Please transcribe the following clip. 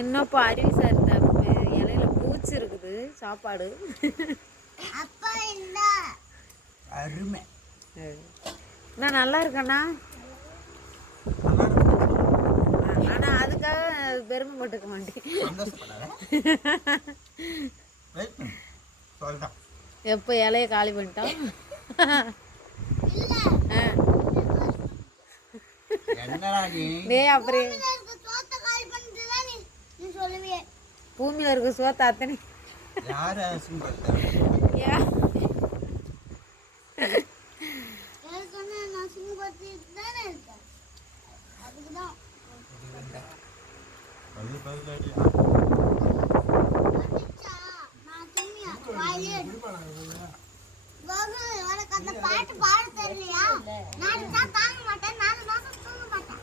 என்னப்பா அருவி சார் இலையில பூச்சி இருக்குது சாப்பாடு. அருமை. நான் நல்லா இருக்கேண்ணா. ஆனால் அதுக்காக பெருமைப்பட்டுக்க மாட்டேன். எப்போ இலைய காலி பண்ணிட்டோம். அப்புறம் பூமியில இருக்க சோத்த அத்தனை பாட்டு பாட தெரியலையா? நான் தாங்க மாட்டேன். நானும் தூங்க மாட்டேன்.